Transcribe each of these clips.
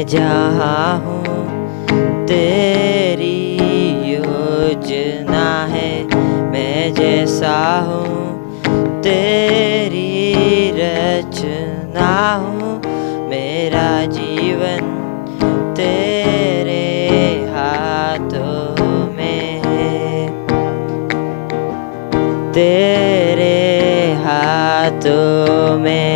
मैं जहाँ हूँ तेरी योजना है, मैं जैसा हूँ तेरी रचना हूँ, मेरा जीवन तेरे हाथों में है, तेरे हाथों में।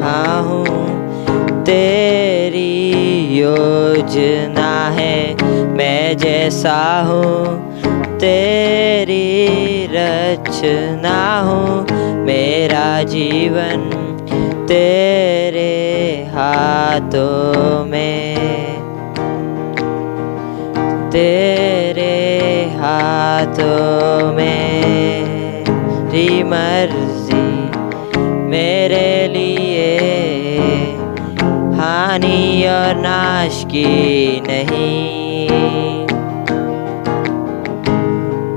हाँ हूँ तेरी योजना है, मैं जैसा हूँ तेरी रचना हूँ, मेरा जीवन तेरे हाथों में, तेरे हाथों में। तेरी मर्जी मेरे लिए हानि और नाश की नहीं,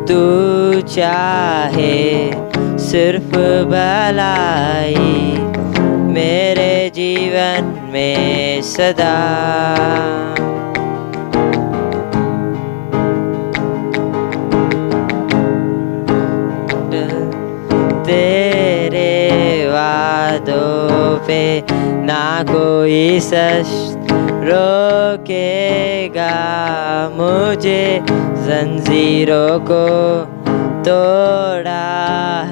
तू चाहे सिर्फ भलाई मेरे जीवन में सदा, तेरे वादों पे ना कोई शस्त्र रोकेगा मुझे, जंजीरों को तोड़ा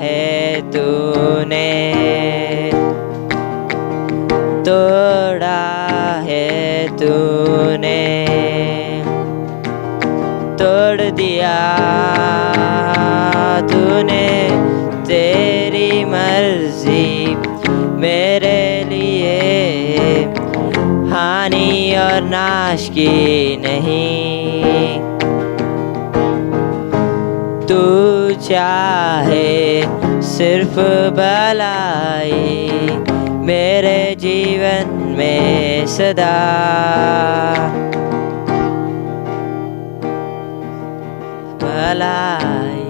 है तूने, तोड़ा है तूने, तोड़ दिया तूने, तेरी मर्जी मेरे लिए हानि और नाश की नहीं, तू चाहे सिर्फ भलाई मेरे जीवन में सदा, भलाई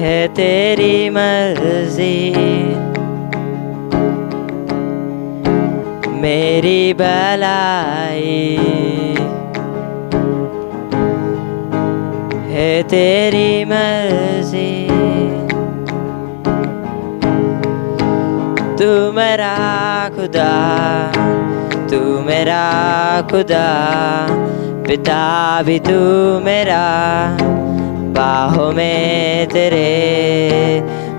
है तेरी मर्जी, मेरी भलाई है तेरी मर्जी, तू मेरा खुदा, तू मेरा खुदा, पिता भी तू मेरा, बाहों में तेरे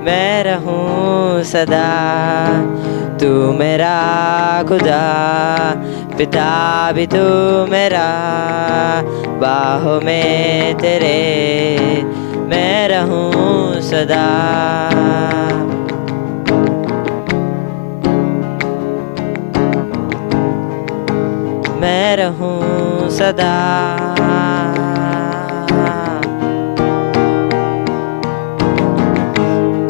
मैं रहूं सदा, तू मेरा खुदा, पिता भी तू मेरा, बाहों में तेरे मैं रहूं सदा। मैं रहूं सदा,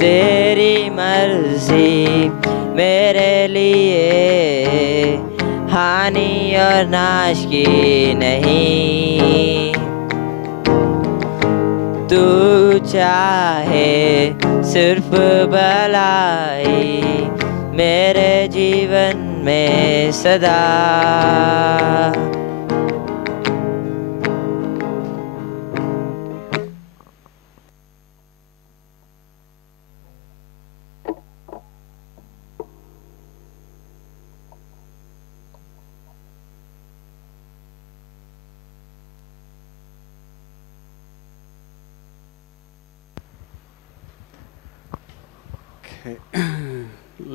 तेरी मर्जी मेरे लिए हानि और नाश की नहीं, तू चाहे सिर्फ भलाई मेरे जीवन में सदा,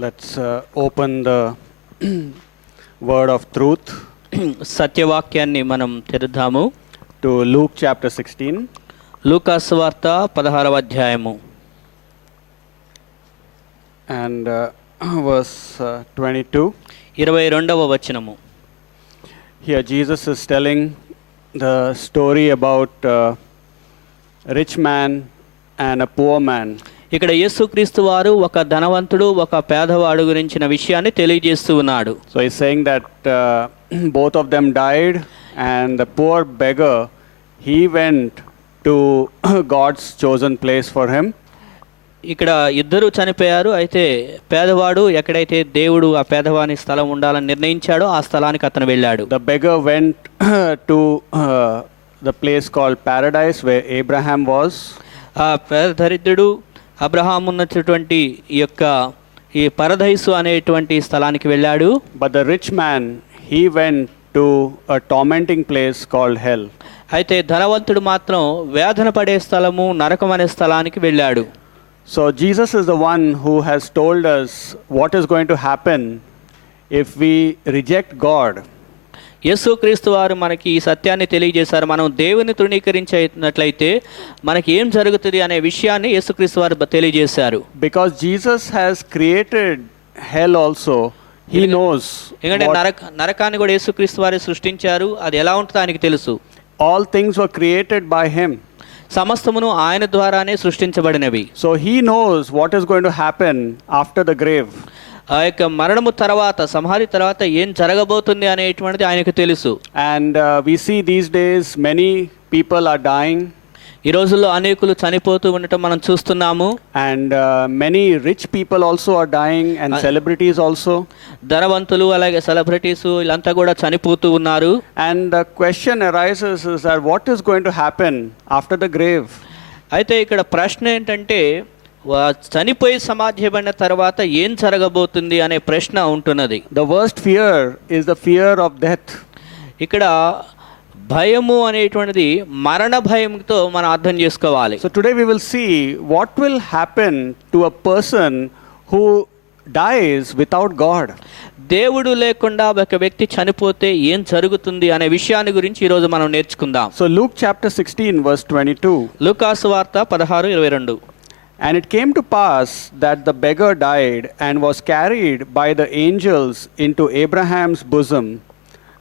Let's open the word of truth సత్యవాక్యాన్ని మనం తెరుద్దాము. to Luke chapter 16 లూకా సువార్త 16వ అధ్యాయము and verse 22. 22వ వచనము. Here Jesus is telling the story about a rich man and a poor man. ఇక్కడ యేసుక్రీస్తు వారు ఒక ధనవంతుడు ఒక పేదవాడు గురించిన విషయాన్ని తెలియజేస్తూ ఉన్నాడు. So he's saying that both of them died, and the poor beggar, he went to God's chosen place for him. ఇక్కడ ఇద్దరు చనిపోయారు. అయితే పేదవాడు ఎక్కడైతే దేవుడు ఆ పేదవాని స్థలం ఉండాలని నిర్ణయించాడో ఆ స్థలానికి అతను వెళ్ళాడు. The beggar went to the place called paradise where Abraham was. ఆ పేద దరిద్రుడు అబ్రహాం ఉన్నటువంటి ఈ పరదైసు అనేటువంటి స్థలానికి వెళ్ళాడు. But the rich man, he went to a tormenting place called hell. అయితే ధనవంతుడు మాత్రం వేదన పడే స్థలము నరకం అనే స్థలానికి వెళ్ళాడు. So Jesus is the one who has told us what is going to happen if we reject God. యేసుక్రీస్తు వారు మనకి ఈ సత్యాన్ని తెలియజేశారు. మనం దేవుని తృణీకరించినట్లయితే మనకి ఏం జరుగుతుంది అనే విషయాన్ని యేసుక్రీస్తు వారు తెలియజేశారు. Because Jesus has created hell also, he knows. ఎందుకంటే నరకాన్ని కూడా యేసుక్రీస్తు వారే సృష్టించారు. అది ఎలా ఉంటుందో ఆయనకి తెలుసు. All things were created by him. సమస్తమును ఆయన ద్వారానే సృష్టించబడినవి. So he knows what is going to happen after the grave. ఆ యొక్క మరణము తర్వాత, సమాధి తర్వాత ఏం జరగబోతుంది అనేటువంటిది ఆయనకు తెలుసు. And we see these days many people are dying. ఈ రోజుల్లో అనేకులు చనిపోతూ ఉండటం మనం చూస్తున్నాము. And many rich people also are dying, and celebrities also. ధనవంతులు అలాగే సెలబ్రిటీస్ వీళ్ళంతా కూడా చనిపోతూ ఉన్నారు. And the question arises is that what is going to happen after the grave? అయితే ఇక్కడ ప్రశ్న ఏంటంటే చనిపోయి సమాధిపడిన తర్వాత ఏం జరగబోతుంది అనే ప్రశ్న ఉంటున్నది. The worst fear is the fear of death. ఇక్కడ భయము అనేటువంటిది మరణ భయంతో మనం అర్థం చేసుకోవాలి. So today we will see what will happen to a person who dies without God. దేవుడు లేకుండా ఒక వ్యక్తి చనిపోతే ఏం జరుగుతుంది అనే విషయాన్ని గురించి ఈరోజు మనం నేర్చుకుందాం. So Luke chapter 16 verse 22. లూకాసు వార్త 16:22. And it came to pass that the beggar died and was carried by the angels into Abraham's bosom.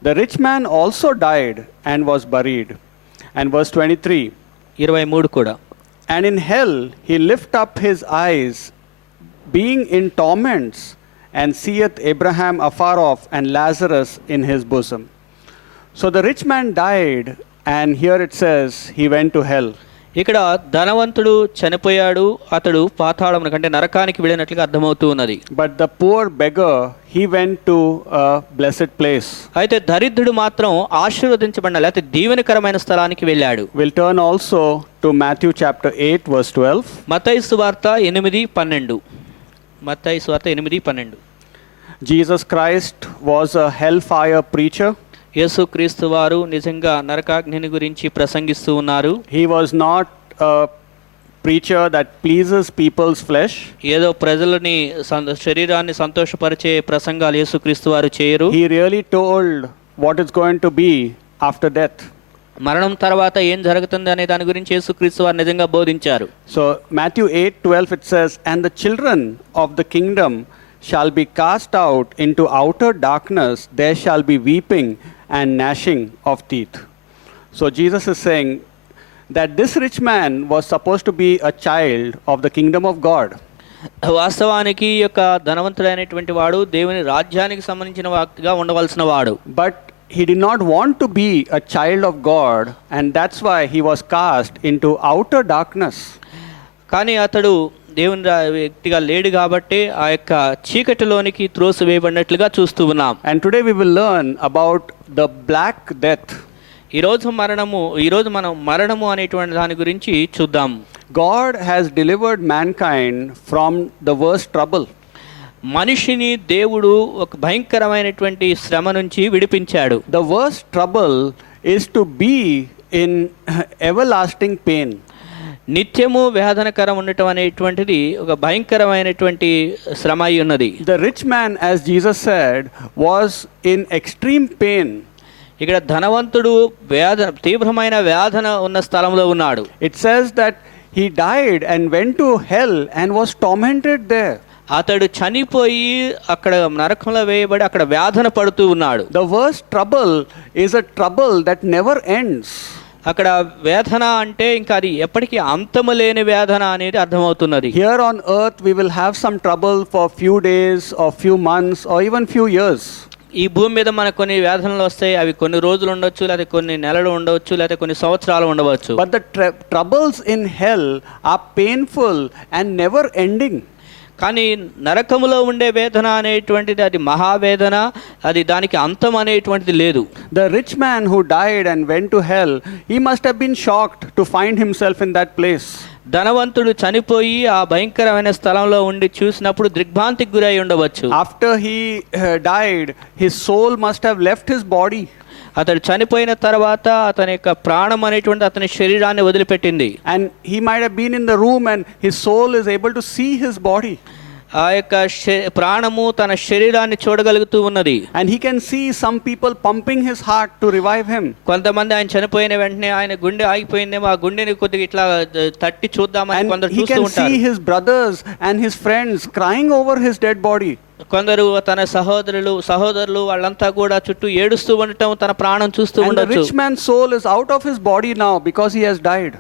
The rich man also died and was buried. And verse 23. 23 కూడా. And in hell he lift up his eyes, being in torments, and seeth Abraham afar off and Lazarus in his bosom. So the rich man died, and here it says he went to hell. ఇక్కడ ధనవంతుడు చనిపోయాడు, అతడు పాతాళం అంటే నరకానికి వెళ్ళినట్లుగా అర్థమవుతూ ఉన్నది. But the poor beggar, he went to a blessed place. అయితే దరిద్రుడు మాత్రం ఆశీర్వదించబడిన లేకపోతే దీవెనకరమైన స్థలానికి వెళ్ళాడు. We'll turn also to Matthew chapter 8 verse 12. మత్తయి సువార్త 8:12. మత్తయి సువార్త 8:12. Jesus Christ was a hellfire preacher. యేసుక్రీస్తు వారు నిజంగా నరకాగ్నిని గురించి ప్రసంగిస్తూ ఉన్నారు. He was not a preacher that pleases people's flesh. ఏదో ప్రజలని శరీరాన్ని సంతోషపరిచే ప్రసంగాలు యేసుక్రీస్తు వారు చేయరు. He really told what is going to be after death. మరణం తర్వాత ఏం జరుగుతుంది అనే దాని గురించి యేసుక్రీస్తు వారు నిజంగా బోధించారు. So Matthew 8:12 it says, and the children of the kingdom shall be cast out into outer darkness, there shall be weeping and gnashing of teeth. So Jesus is saying that this rich man was supposed to be a child of the kingdom of God. వాస్తవానికి ఈ యొక్క ధనవంతుడైనటువంటి వాడు దేవుని రాజ్యానికి సంబంధించిన వాడుగా ఉండవలసిన వాడు. But he did not want to be a child of God, and that's why he was cast into outer darkness. కానీ అతడు దేవుని వ్యక్తిగా లేడు కాబట్టి ఆ యొక్క చీకటిలోనికి త్రోసివేయబడినట్లుగా చూస్తూ ఉన్నాం. And today we will learn about the black death. ఈరోజు మనం మరణము అనేటువంటి దాని గురించి చూద్దాం. God has delivered mankind from the worst trouble. మనిషిని దేవుడు ఒక భయంకరమైనటువంటి శ్రమ నుంచి విడిపించాడు. The worst trouble is to be in everlasting pain. నిత్యము వేదనకరం ఉండటం అనేటువంటిది ఒక భయంకరమైనటువంటి శ్రమ అయి ఉన్నది. The rich man, as Jesus said, was in extreme pain. ఇక్కడ ధనవంతుడు తీవ్రమైన వేదన ఉన్న స్థలంలో ఉన్నాడు. It says that he died and went to hell and was tormented there. అతడు చనిపోయి అక్కడ నరకంలో వేయబడి అక్కడ వేదన పడుతూ ఉన్నాడు. The worst trouble is a trouble that never ends. అక్కడ వేదన అంటే ఇంకా అది ఎప్పటికీ అంతము లేని వేదన అనేది అర్థమవుతున్నది. Here on earth we will have some trouble for few days or few months or even few years. ఈ భూమి మీద మనకు కొన్ని వేదనలు వస్తాయి. అవి కొన్ని రోజులు ఉండొచ్చు, లేదా కొన్ని నెలలు ఉండవచ్చు, లేదా కొన్ని సంవత్సరాలు ఉండవచ్చు. But the troubles in hell are painful and never ending. కానీ నరకములో ఉండే వేదన అనేటువంటిది అది మహావేదన, అది దానికి అంతం అనేటువంటిది లేదు. The rich man who died and went to hell, he must have been shocked to find himself in that place. ధనవంతుడు చనిపోయి ఆ భయంకరమైన స్థలంలో ఉండి చూసినప్పుడు దిగ్భ్రాంతికి గురై ఉండవచ్చు. After he died, his soul must have left his body. అతడు చనిపోయిన తర్వాత అతని యొక్క ప్రాణం అనేటువంటి అతని శరీరాన్ని వదిలిపెట్టింది. And he might have been in the room and his soul is able to see his body. ఆ యొక్క ప్రాణము తన శరీరాన్ని చూడగలుగుతూ ఉన్నది. And he can see some people pumping his heart to revive him. కొంతమంది ఆయన చనిపోయిన వెంటనే ఆయన గుండె ఆగిపోయిందేమో, ఆ గుండెని కొద్దిగా ఇట్లా తట్టి చూద్దామని కొందరు And he చూస్తూ can ఉంటారు. see his brothers and his friends crying over his dead body. కొందరు తన సహోదరులు వాళ్ళంతా కూడా చుట్టూ ఏడుస్తూ ఉండటం, తన ప్రాణం చూస్తూ And the ఉండొచ్చు. rich man's soul is out of his body now because he has died.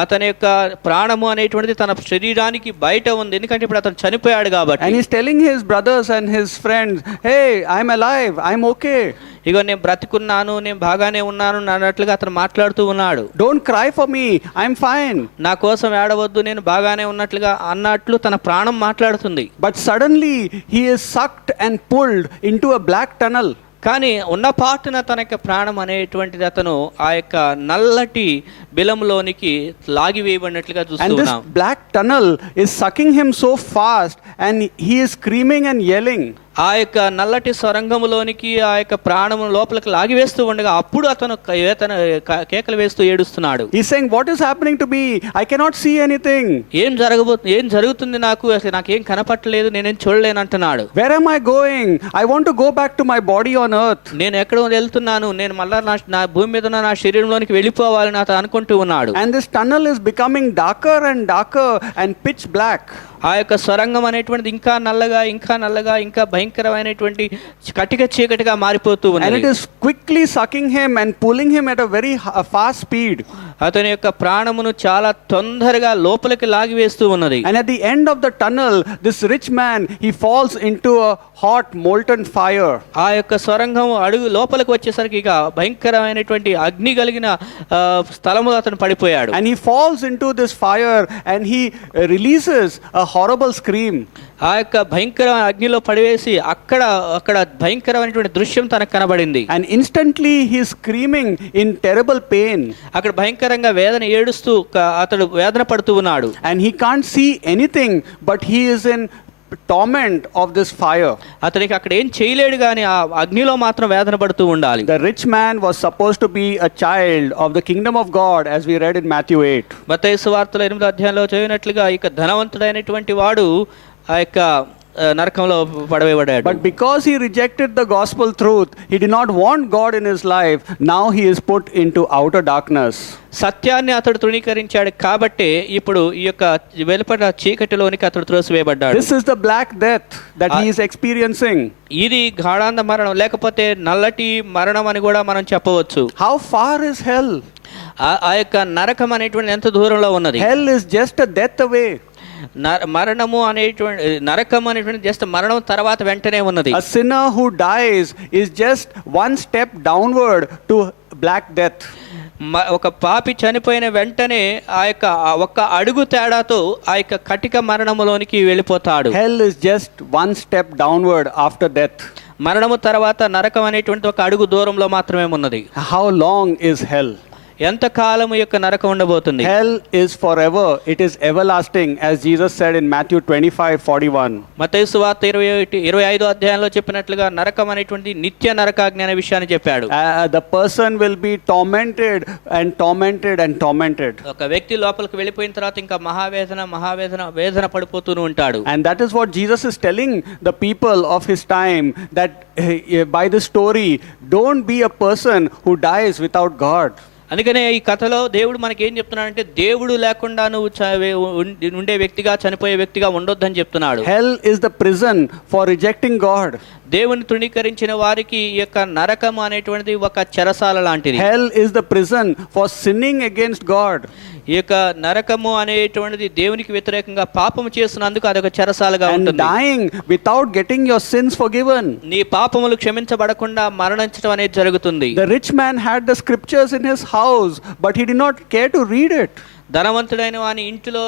అతని యొక్క ప్రాణము అనేటువంటిది తన శరీరానికి బయట ఉంది, ఎందుకంటే ఇప్పుడు అతను చనిపోయాడు And కాబట్టి. he's telling his brothers and his friends, hey, I'm alive, I'm okay. ఇగో నేను బ్రతికున్నాను, నేను బాగానే ఉన్నాను అన్నట్లుగా అతను మాట్లాడుతూ ఉన్నాడు. Don't cry for me, I'm fine. నా కోసం ఏడవద్దు, నేను బాగానే ఉన్నట్లుగా అన్నట్లు తన ప్రాణం మాట్లాడుతుంది. But suddenly he is sucked and pulled into a black tunnel. కానీ ఉన్న పాటున తన యొక్క ప్రాణం అనేటువంటిది అతను ఆ యొక్క నల్లటి బిలంలోనికి లాగివేయబడినట్లుగా And చూస్తూ this ఉన్నాం. black tunnel is sucking him so fast and he is screaming and yelling. ఆ యొక్క నల్లటి సొరంగములోనికి ఆ యొక్క ప్రాణము లోపలికి లాగివేస్తూ ఉండగా అప్పుడు అతను కేకలు వేస్తూ ఏడుస్తున్నాడు. He's saying, what is happening to me? I cannot see anything. ఏం జరుగుతుంది నాకు, అసలు నాకేం కనపట్టలేదు, నేనేం చూడలేను అంటున్నాడు. Where am I going? I want to go back to my body on earth. నేను ఎక్కడ వెళ్తున్నాను, నేను మళ్ళా నా భూమి మీద ఉన్న నా శరీరంలోనికి వెళ్ళిపోవాలని అతను అనుకుంటూ ఉన్నాడు. And this tunnel is becoming darker and darker and pitch black. ఆ యొక్క సొరంగం అనేటువంటిది ఇంకా నల్లగా ఇంకా భయంకరమైనటువంటి కటిక చీకటిగా మారిపోతూ And ఉన్నది. it is quickly sucking him and pulling him at a very fast speed. అతని యొక్క ప్రాణమును చాలా తొందరగా లోపలికి లాగివేస్తూ ఉన్నది. And at the end of the tunnel, this rich man, he falls into a hot molten fire. ఆ యొక్క సొరంగం అడుగు లోపలికి వచ్చేసరికి ఇక భయంకరమైనటువంటి అగ్ని కలిగిన స్థలము అతను పడిపోయాడు. And he falls into this fire and he releases a horrible scream. ఆ యొక్క భయంకరమైన అగ్నిలో పడివేసి అక్కడ భయంకరమైనటువంటి దృశ్యం తనకు కనబడింది. And instantly he is screaming in terrible pain. అక్కడ భయంకరంగా వేదన ఏడుస్తూ అతడు వేదన పడుతూ ఉన్నాడు. And he can't see anything, but he is in torment of this fire. అతనికి అక్కడ ఏం చేయలేడు కానీ ఆ అగ్నిలో మాత్రం వేదన పడుతూ ఉండాలి. The rich man was supposed to be a child of the kingdom of God, as we read in Matthew 8. మత్తయి సువార్తలో 8వ అధ్యాయంలో చదివినట్లుగా ఇక ధనవంతుడైనటువంటి వాడు ఆ యొక్క నరకంలో పడవేయబడ్డాడు. But because he rejected the gospel truth, he did not want God in his life. Now he is put into outer darkness. సత్యాన్ని అతడు తృణీకరించాడు కాబట్టి ఇప్పుడు ఈ యొక్క వెలుపల చీకటిలోనికి అతడు త్రోసివేయబడ్డాడు. This is the black death that he is experiencing. ఇది గాఢాంధ మరణం లేకపోతే నల్లటి మరణం అని కూడా మనం చెప్పవచ్చు. How far is hell? ఆ యొక్క నరకం అనేటువంటి ఎంత దూరంలో ఉన్నది. Hell is just a death away. మరణము అనేటువంటి నరకం అనేటువంటి జస్ట్ మరణం తర్వాత వెంటనే ఉన్నది. A sinner who dies is just one step downward to black death. ఒక పాపి చనిపోయిన వెంటనే ఆ యొక్క ఒక్క అడుగు తేడాతో ఆ యొక్క కటిక మరణములోనికి వెళ్ళిపోతాడు. Hell is just one step downward after death. మరణము తర్వాత నరకం అనేటువంటి ఒక అడుగు దూరంలో మాత్రమే ఉన్నది. How long is hell? ఎంత కాలం యొక్క నరకం ఉండబోతుంది? Hell is forever. It is everlasting, as Jesus said in Matthew 25:41. మత్తయి సువార్త 25వ అధ్యాయంలో చెప్పినట్లుగా నరకం అనేటువంటి నిత్య నరకాగ్ని అనే విషయాన్ని చెప్పాడు. The person will be tormented and tormented and tormented. ఒక వ్యక్తి లోపలికి వెళ్ళిపోయిన తర్వాత ఇంకా వేదన పడిపోతూనే ఉంటాడు. And that is what Jesus is telling the people of his time, that by this story, don't be a person who dies without God. అందుకనే ఈ కథలో దేవుడు మనకి ఏం చెప్తున్నాడంటే దేవుడు లేకుండా నువ్వు ఉండే వ్యక్తిగా చనిపోయే వ్యక్తిగా ఉండొద్దని చెప్తున్నాడు. Hell is the prison for rejecting God. దేవుని తృణీకరించిన వారికి ఈ యొక్క నరకం అనేటువంటిది ఒక చెరసాల లాంటిది. Hell is the prison for sinning against God. ఈ యొక్క నరకము అనేటువంటిది దేవునికి వ్యతిరేకంగా పాపము చేస్తున్నందుకు అదొక చెరసాలగా and ఉంటుంది. dying without getting your sins forgiven. నీ పాపములు క్షమించబడకుండా మరణించడం అనేది జరుగుతుంది. The rich man had the scriptures in his house, but he did not care to read it. ధనవంతుడైన వాని ఇంటిలో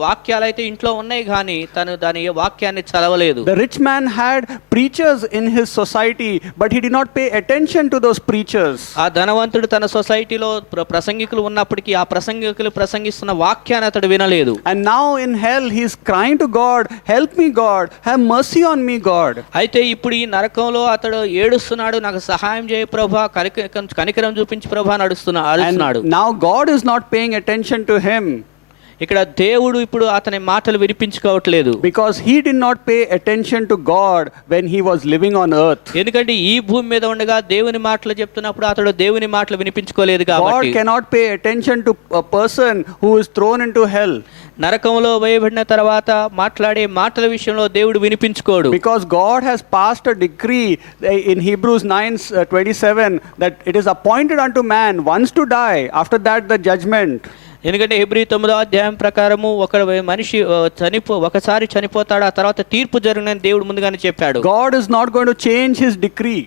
వాక్యాలు అయితే ఇంట్లో ఉన్నాయి కానీ తను దాని వాక్యాన్ని చదవలేదు. The rich man had preachers in his society, but he did not pay attention to those preachers. ఆ ధనవంతుడు తన సొసైటీలో ప్రసంగికులు ఉన్నప్పటికీ ఆ ప్రసంగికులు ప్రసంగిస్తున్న వాక్యాన్ని అతడు వినలేదు. And now in hell he is crying to God, help me God, have mercy on me God. అయితే ఇప్పుడు ఈ నరకంలో అతడు ఏడుస్తున్నాడు, నాకు సహాయం చేయ ప్రభా, కనికరం చూపించి ప్రభా అడుస్తున్నాడు. And now God is not paying attention to him. ఇక్కడ దేవుడు ఇప్పుడు అతని మాటలు వినిపించుకోవట్లేదు. Because he did not pay attention to God when he was living on earth. ఎందుకంటే ఈ భూమి మీద ఉండగా దేవుని మాటలు చెప్తున్నప్పుడు అతడు దేవుని మాటలు వినిపించుకోలేదు కాబట్టి. God cannot pay attention to a person who is thrown into hell. నరకంలో వేయబడిన తర్వాత మాట్లాడే మాటల విషయంలో దేవుడు వినిపించుకోడు. Because God has passed a decree in Hebrews 9:27 that it is appointed unto man once to die, after that the judgment. ఎందుకంటే Hebrew 9వ అధ్యాయం ప్రకారము మనిషి ఒకసారి చనిపోతాడు, ఆ తర్వాత తీర్పు జరుగునని దేవుడు ముందుగానే చెప్పాడు. God is not going to change his decree.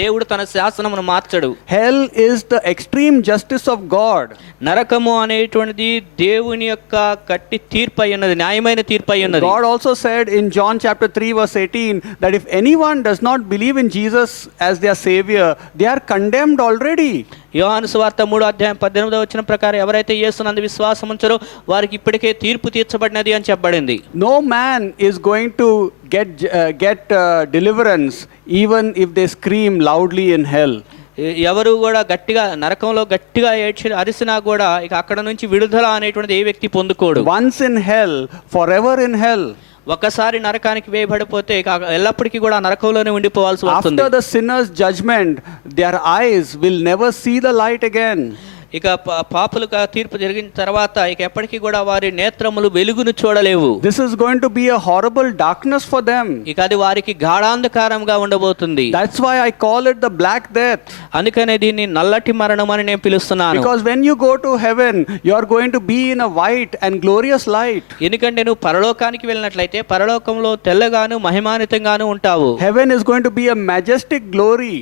దేవుడు తన శాసనమును మార్చడు. Hell is the extreme justice of God. నరకము అనేటువంటిది దేవుని యొక్క గట్టి తీర్పు అయి ఉన్నది, న్యాయమైన తీర్పు అయి ఉన్నది. God also said in John chapter 3 verse 18 that if anyone does not believe in Jesus as their savior, they are condemned already. యోహాను సువార్త 3వ అధ్యాయం 18వ వచనం ప్రకారం ఎవరైతే యేసునందు విశ్వాసం ఉంచారో వారికి ఇప్పటికే తీర్పు తీర్చబడినది అని చెప్పబడింది. No man is going to get deliverance even if they scream loudly in hell. ఎవరు కూడా గట్టిగా నరకంలో గట్టిగా అరిసినా కూడా ఇక అక్కడ నుంచి విడుదల అనేటువంటిది ఏ వ్యక్తి పొందుకోడు. Once in hell, forever in hell. ఒకసారి నరకానికి వేయబడిపోతే ఎల్లప్పటికీ కూడా నరకంలోనే ఉండిపోవాల్సి వస్తుంది. After the sinner's judgment, their eyes will never see the light again. ఇక పాపులుగా తీర్పు జరిగిన తర్వాత ఇక ఎప్పటికీ కూడా వారి నేత్రములు వెలుగును చూడలేవు. This is going to be a horrible darkness for them. ఇక అది వారికి గాఢాంధకారంగా ఉండబోతుంది. That's why I call it the black death. అందుకనే దీన్ని నల్లటి మరణం అని నేను పిలుస్తున్నాను. Because when you go to heaven, you are going to be in a white and glorious light. ఎందుకంటే నువ్వు పరలోకానికి వెళ్ళినట్లయితే పరలోకంలో తెల్లగాను మహిమాన్వితంగాను ఉంటావు. Heaven is going to be a majestic glory.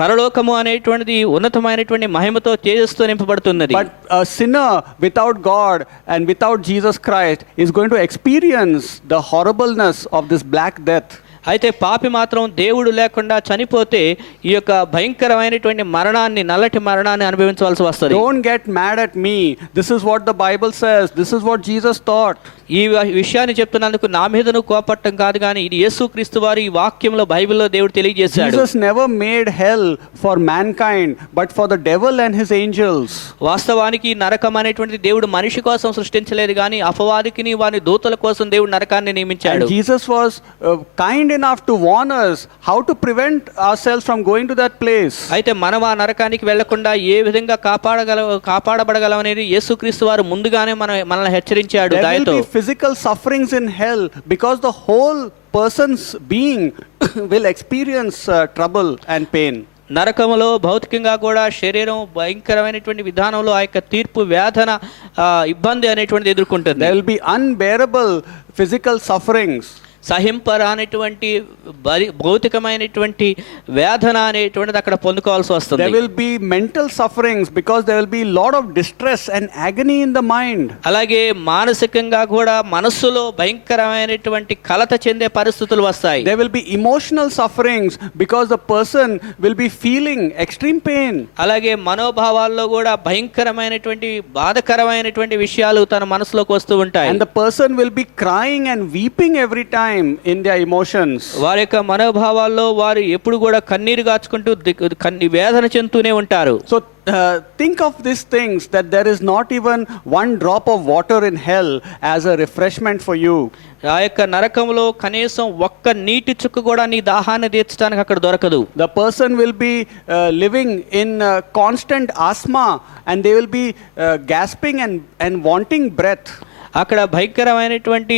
పరలోకము అనేటువంటిది ఉన్నతమైనటువంటి మహిమతో తేజస్సుతో నింపబడుతున్నది. But a sinner without God and without Jesus Christ is going to experience the horribleness of this black death. అయితే పాపి మాత్రం దేవుడు లేకుండా చనిపోతే ఈ యొక్క భయంకరమైనటువంటి మరణాన్ని, నల్లటి మరణాన్ని అనుభవించవలసి వస్తుంది. Don't get mad at me. This is what the Bible says. This is what Jesus taught. ఈ విషయాన్ని చెప్తున్నందుకు నా మీద నువ్వు కోపట్టం కాదు, కానీ ఇది యేసుక్రీస్తు వారి ఈ వాక్యంలో బైబిల్లో దేవుడు తెలియజేశాడు. Jesus never made hell for mankind, but for the devil and his angels. వాస్తవానికి నరకం అనేటువంటిది దేవుడు మనిషి కోసం సృష్టించలేదు, కానీ అపవాదికిని వారి దూతల కోసం దేవుడు నరకాన్ని నియమించాడు. And Jesus was kind enough to warn us how to prevent ourselves from going to that place. అయితే మనం ఆ నరకానికి వెళ్లకుండా ఏ విధంగా కాపాడబడగలం అనేది యేసుక్రీస్తు వారు ముందుగానే మనల్ని హెచ్చరించాడు. There will be physical sufferings in hell because the whole person's being will experience trouble and pain. నరకములో భౌతికంగా కూడా శరీరం భయంకరమైనటువంటి విధానంలో ఆ యొక్క తీర్పు, వేదన, ఇబ్బంది అనేటువంటిది ఎదుర్కొంటుంది. There will be unbearable physical sufferings. సహింపరానటువంటి భౌతికమైనటువంటి వేదన అనేటువంటిది అక్కడ పొందుకోవాల్సి వస్తుంది. There will be mental sufferings because there will be lot of distress and agony in the mind. అలాగే మానసికంగా కూడా మనస్సులో భయంకరమైనటువంటి కలత చెందే పరిస్థితులు వస్తాయి. There will be emotional sufferings because the person will be feeling extreme pain. అలాగే మనోభావాల్లో కూడా భయంకరమైనటువంటి బాధకరమైనటువంటి విషయాలు తన మనసులోకి వస్తూ ఉంటాయి. And the person will be crying and weeping every time in their emotions. వారి యొక్క మనోభావాల్లో వారు ఎప్పుడు కూడా కన్నీరు గాచుకుంటూ వేదన చెందుతూనే ఉంటారు. So think of these things, that there is not even one drop of water in hell as a refreshment for you. ఆ యొక్క నరకంలో కనీసం ఒక్క నీటి చుక్క కూడా నీ దాహాన్ని తీర్చడానికి అక్కడ దొరకదు. The person will be living in constant asthma and they will be gasping and wanting breath. అక్కడ భయంకరమైనటువంటి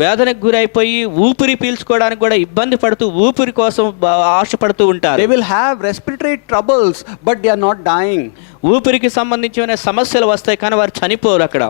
వేదనకు గురైపోయి ఊపిరి పీల్చుకోవడానికి కూడా ఇబ్బంది పడుతూ ఊపిరి కోసం ఆశపడుతూ ఉంటారు. They will have respiratory troubles but they are not dying. ఊపిరికి సంబంధించిన సమస్యలు వస్తాయి కానీ వారు చనిపోరు అక్కడ.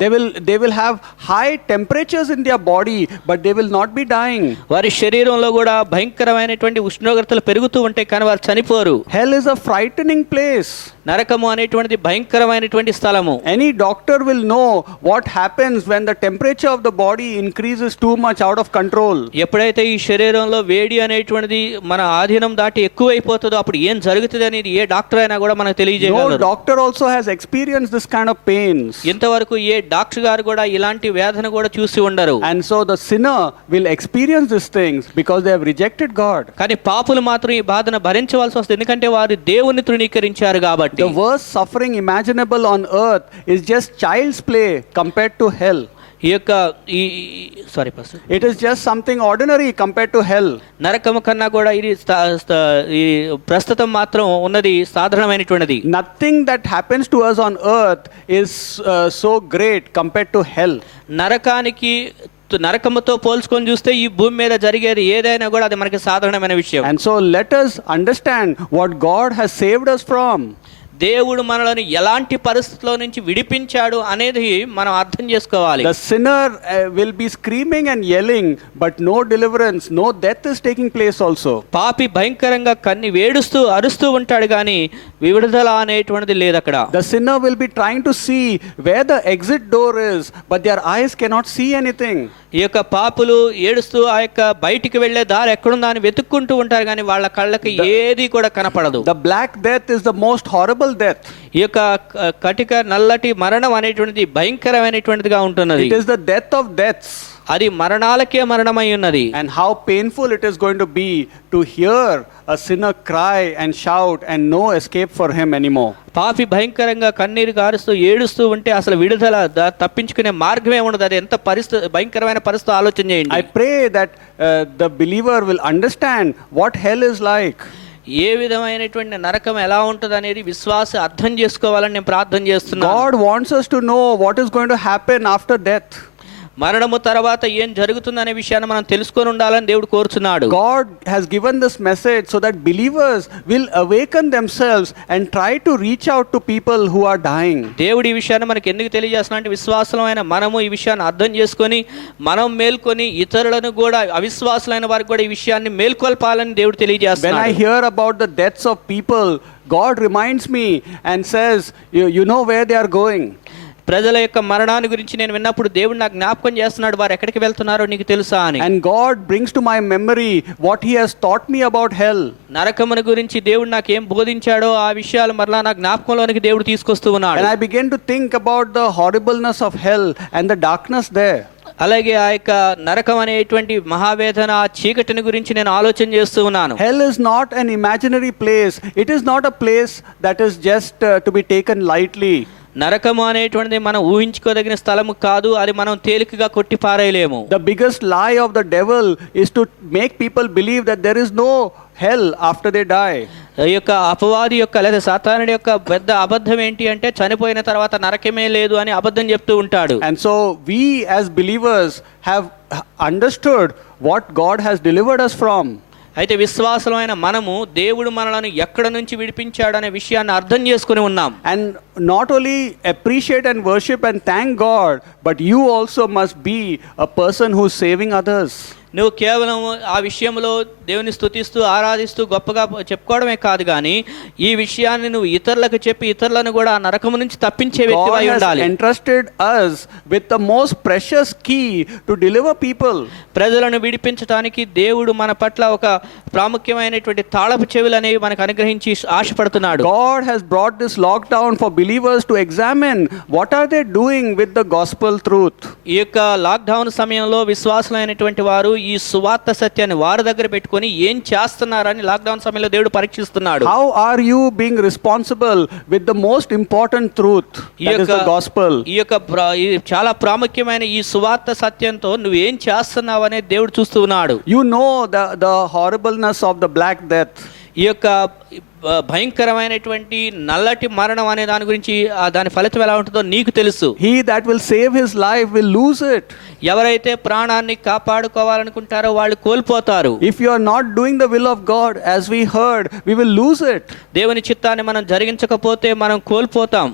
They will have high temperatures in their body, but they will not be dying. వారి శరీరంలో కూడా భయంకరమైనటువంటి ఉష్ణోగ్రతలు పెరుగుతూ ఉంటాయి కానీ వారు చనిపోరు. Hell is a frightening place. నరకము అనేటువంటిది భయంకరమైనటువంటి స్థలము. Any doctor will know what happens when the temperature of the body increases too much out of control. ఎప్పుడైతే ఈ శరీరంలో వేడి అనేటువంటిది మన ఆధీనం దాటి ఎక్కువైపోతుందో అప్పుడు ఏం జరుగుతుంది అనేది ఏ డాక్టర్ అయినా కూడా మనకు No తెలియజేయగలరు. doctor also has experienced this kind of pains. ఇంతవరకు ఏ డాక్టర్ గారు కూడా ఇలాంటి వేదన కూడా చూసి ఉండరు. And so the sinner will experience these things because they have rejected God. కానీ పాపులు మాత్రం ఈ బాధను భరించవలసి వస్తుంది ఎందుకంటే వారు దేవుని తృణీకరించారు కాబట్టి. The worst suffering imaginable on earth is just child's play compared to hell. ఈ యొక్క sorry pastor, It is just something ordinary compared to hell. నరకము కన్నా కూడా ఇది ఈ ప్రస్తుతం మాత్రం ఉన్నది సాధారణమైనటువంటిది. Nothing that happens to us on earth is so great compared to hell. నరకముతో పోల్చుకొని చూస్తే ఈ భూమి మీద జరిగేది ఏదైనా కూడా అది మనకి సాధారణమైన విషయం. And so let us understand what God has saved us from. దేవుడు మనల్ని ఎలాంటి పరిస్థితుల్లో నుంచి విడిపించాడు అనేది మనం అర్థం చేసుకోవాలి. The sinner will be screaming and yelling, but no deliverance, no death is taking place also. పాపి భయంకరంగా వేడుస్తూ అరుస్తూ ఉంటాడు కానీ విడుదల అనేటువంటిది లేదు అక్కడ. The sinner will be trying to see where the exit door is, but their eyes cannot see anything. ఈ యొక్క పాపులు ఏడుస్తూ ఆ యొక్క బయటికి వెళ్లే దారి ఎక్కడుందా అని వెతుక్కుంటూ ఉంటారు కానీ వాళ్ళ కళ్ళకి ఏది కూడా కనపడదు. The black death is the most horrible death. ఈ యొక్క కటిక నల్లటి మరణం అనేటువంటిది భయంకరమైనటువంటిదిగా ఉంటున్నది. It is the death of deaths. అది మరణాలకే మరణమై ఉన్నది. And how painful it is going to be to hear a sinner cry and shout and no escape for him anymore. పాపి భయంకరంగా కన్నీరు గారుస్తూ ఏడుస్తూ ఉంటే అసలు విడుదల తప్పించుకునే మార్గమే ఉండదు. అది ఎంత భయంకరమైన పరిస్థితి ఆలోచన చేయండి. I pray that the believer will understand what hell is like. ఏ విధమైనటువంటి నరకం ఎలా ఉంటుంది అనేది విశ్వాస అర్థం చేసుకోవాలని నేను ప్రార్థన చేస్తున్నాను. God wants us to know what is going to happen after death. మరణము తర్వాత ఏం జరుగుతుందనే విషయాన్ని మనం తెలుసుకొని ఉండాలని దేవుడు కోరుచున్నాడు. God has given this message so that believers will awaken themselves and try to reach out to people who are dying. దేవుడు ఈ విషయాన్ని మనకి ఎందుకు తెలియజేస్తున్నాడు? విశ్వాసులైన మనము ఈ విషయాన్ని అర్థం చేసుకొని మనం మేల్కొని ఇతరులను కూడా అవిశ్వాసులైన వారికి కూడా ఈ విషయాన్ని మేల్కొల్పాలని దేవుడు తెలియజేస్తున్నాడు. When I hear about the deaths of people, God reminds me and says, you know where they are going. ప్రజల యొక్క మరణాన్ని గురించి నేను విన్నప్పుడు దేవుడు నాకు జ్ఞాపకం చేస్తున్నాడు వారు ఎక్కడికి వెళ్తున్నారో నీకు తెలుసా అని. And God brings to my memory what he has taught me about hell. నరకమును గురించి దేవుడు నాకు ఏం బోధించాడో ఆ విషయాలు మరలా నా జ్ఞాపకంలోనికి దేవుడు తీసుకొస్తూ ఉన్నాడు. And I began to think about the horribleness of hell and the darkness there. అలాగే ఆ యొక్క నరకం అనేటువంటి మహావేదన చీకటిని గురించి నేను ఆలోచన చేస్తూ ఉన్నాను. Hell is not an imaginary place. It is not a place that is just to be taken lightly. నరకము అనేటువంటిది మనం ఊహించుకోదగిన స్థలము కాదు. అది మనం తేలికగా కొట్టి పారేయలేము. The biggest lie of the devil is to make people believe that there is no hell after they die. ఈ యొక్క అపవాది యొక్క లేదా సాతానుడి యొక్క పెద్ద అబద్ధం ఏంటి అంటే చనిపోయిన తర్వాత నరకమే లేదు అని అబద్ధం చెప్తూ ఉంటాడు. And so we as believers have understood what God has delivered us from. అయితే విశ్వాసమైన మనము దేవుడు మనలను ఎక్కడ నుంచి విడిపించాడు అనే విషయాన్ని అర్థం చేసుకుని ఉన్నాం. And not only appreciate and worship and thank God, but you also must be a person who is saving others. నువ్వు కేవలం ఆ విషయంలో దేవుని స్తుతిస్తూ ఆరాధిస్తూ గొప్పగా చెప్పుకోవడమే కాదు కానీ ఈ విషయాన్ని నువ్వు ఇతరులకు చెప్పి ఇతరులను కూడా ఆ నరకము నుంచి తప్పించే వ్యక్తివై ఉండాలి. God has entrusted us with the most precious key to deliver people. ప్రజలను విడిపించడానికి దేవుడు మన పట్ల ఒక ప్రాముఖ్యమైనటువంటి తాళపు చెవులు అనేవి మనకు అనుగ్రహించి ఆశపడుతున్నాడు. God has brought this lockdown for believers to examine what are they doing with the gospel truth. ఈ యొక్క లాక్డౌన్ సమయంలో విశ్వాసులైనటువంటి వారు ఈ సువార్త సత్యాన్ని వారి దగ్గర పెట్టుకొని ఏం చేస్తున్నారని లాక్డౌన్ సమయంలో దేవుడు పరీక్షిస్తున్నాడు. How are you being responsible with the most important truth, that is the gospel? ఈ యొక్క చాలా ప్రాముఖ్యమైన ఈ సువార్త సత్యంతో నువ్వు ఏం చేస్తున్నావు అనేది దేవుడు చూస్తూ ఉన్నాడు. You know the horribleness of the black death. ఈ యొక్క భయంకరమైనటువంటి నల్లటి మరణం అనే దాని గురించి దాని ఫలితం ఎలా ఉంటుందో నీకు తెలుసు. He that will save his life will lose it. ఎవరైతే ప్రాణాన్ని కాపాడుకోవాలనుకుంటారో వాళ్ళు కోల్పోతారు. If you are not doing the will of God, as we heard, we will lose it. దేవుని చిత్తాన్ని మనం జరిగించకపోతే మనం కోల్పోతాం.